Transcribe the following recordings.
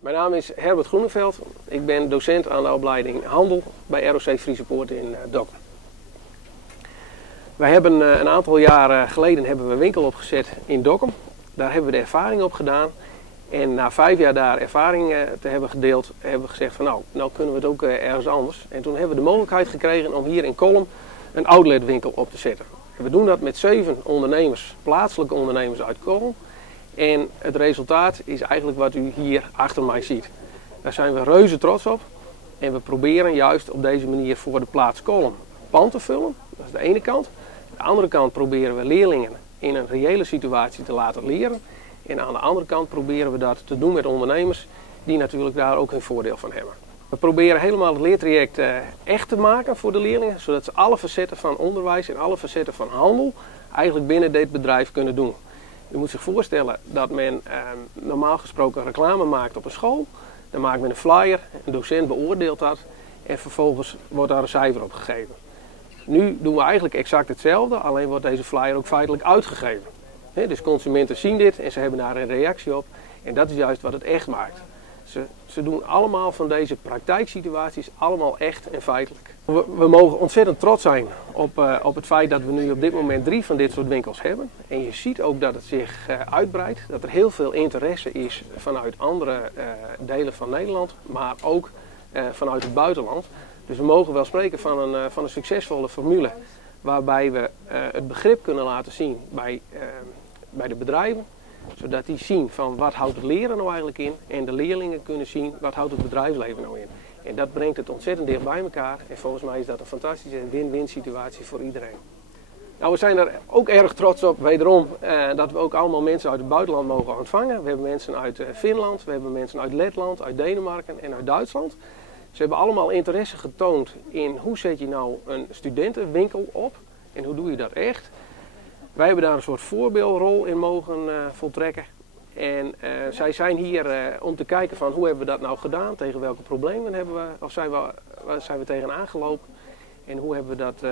Mijn naam is Herbert Groeneveld. Ik ben docent aan de opleiding Handel bij ROC Friese Poort in Dokkum. Wij hebben een aantal jaren geleden hebben we een winkel opgezet in Dokkum. Daar hebben we de ervaring op gedaan. En na 5 jaar daar ervaring te hebben gedeeld, hebben we gezegd van nou kunnen we het ook ergens anders. En toen hebben we de mogelijkheid gekregen om hier in Kolm een outletwinkel op te zetten. En we doen dat met 7 ondernemers, plaatselijke ondernemers uit Kolm. En het resultaat is eigenlijk wat u hier achter mij ziet. Daar zijn we reuze trots op. En we proberen juist op deze manier voor de plaats Kolm pand te vullen. Dat is de ene kant. Aan de andere kant proberen we leerlingen in een reële situatie te laten leren. En aan de andere kant proberen we dat te doen met ondernemers die natuurlijk daar ook hun voordeel van hebben. We proberen helemaal het leertraject echt te maken voor de leerlingen. Zodat ze alle facetten van onderwijs en alle facetten van handel eigenlijk binnen dit bedrijf kunnen doen. U moet zich voorstellen dat men normaal gesproken reclame maakt op een school. Dan maakt men een flyer, een docent beoordeelt dat en vervolgens wordt daar een cijfer op gegeven. Nu doen we eigenlijk exact hetzelfde, alleen wordt deze flyer ook feitelijk uitgegeven. Dus consumenten zien dit en ze hebben daar een reactie op en dat is juist wat het echt maakt. Ze doen allemaal van deze praktijksituaties allemaal echt en feitelijk. We mogen ontzettend trots zijn op het feit dat we nu op dit moment 3 van dit soort winkels hebben. En je ziet ook dat het zich uitbreidt, dat er heel veel interesse is vanuit andere delen van Nederland, maar ook vanuit het buitenland. Dus we mogen wel spreken van een succesvolle formule waarbij we het begrip kunnen laten zien bij de bedrijven. Zodat die zien van wat houdt het leren nou eigenlijk in en de leerlingen kunnen zien wat houdt het bedrijfsleven nou in. En dat brengt het ontzettend dicht bij elkaar en volgens mij is dat een fantastische win-win situatie voor iedereen. Nou, we zijn er ook erg trots op, wederom, dat we ook allemaal mensen uit het buitenland mogen ontvangen. We hebben mensen uit Finland, we hebben mensen uit Letland, uit Denemarken en uit Duitsland. Ze hebben allemaal interesse getoond in hoe zet je nou een studentenwinkel op en hoe doe je dat echt. Wij hebben daar een soort voorbeeldrol in mogen voltrekken. En zij zijn hier om te kijken van hoe hebben we dat nou gedaan, tegen welke problemen zijn we tegenaan gelopen en hoe hebben we dat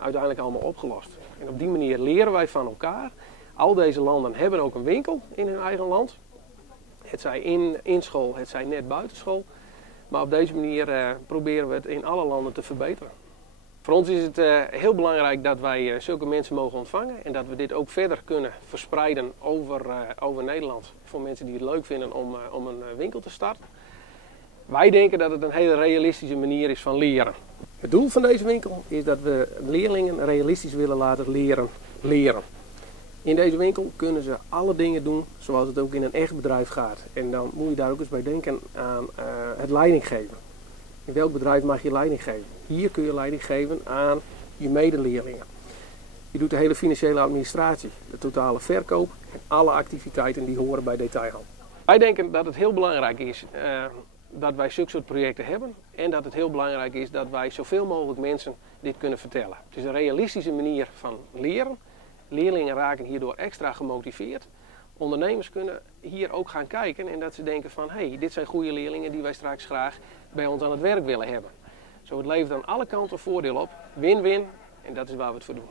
uiteindelijk allemaal opgelost. En op die manier leren wij van elkaar. Al deze landen hebben ook een winkel in hun eigen land. Het zij in school, het zij net buiten school. Maar op deze manier proberen we het in alle landen te verbeteren. Voor ons is het heel belangrijk dat wij zulke mensen mogen ontvangen en dat we dit ook verder kunnen verspreiden over Nederland. Voor mensen die het leuk vinden om een winkel te starten. Wij denken dat het een hele realistische manier is van leren. Het doel van deze winkel is dat we leerlingen realistisch willen laten leren. In deze winkel kunnen ze alle dingen doen zoals het ook in een echt bedrijf gaat. En dan moet je daar ook eens bij denken aan het leiding geven. In welk bedrijf mag je leiding geven? Hier kun je leiding geven aan je medeleerlingen. Je doet de hele financiële administratie, de totale verkoop en alle activiteiten die horen bij detailhandel. Wij denken dat het heel belangrijk is dat wij zulke soort projecten hebben en dat het heel belangrijk is dat wij zoveel mogelijk mensen dit kunnen vertellen. Het is een realistische manier van leren. Leerlingen raken hierdoor extra gemotiveerd. Ondernemers kunnen hier ook gaan kijken en dat ze denken van hey, dit zijn goede leerlingen die wij straks graag bij ons aan het werk willen hebben. Zo het levert aan alle kanten voordeel op. Win-win en dat is waar we het voor doen.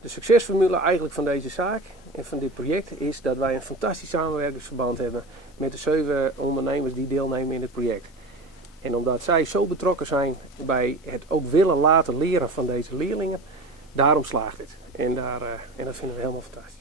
De succesformule eigenlijk van deze zaak en van dit project is dat wij een fantastisch samenwerkingsverband hebben met de 7 ondernemers die deelnemen in het project. En omdat zij zo betrokken zijn bij het ook willen laten leren van deze leerlingen, daarom slaagt dit. En dat vinden we helemaal fantastisch.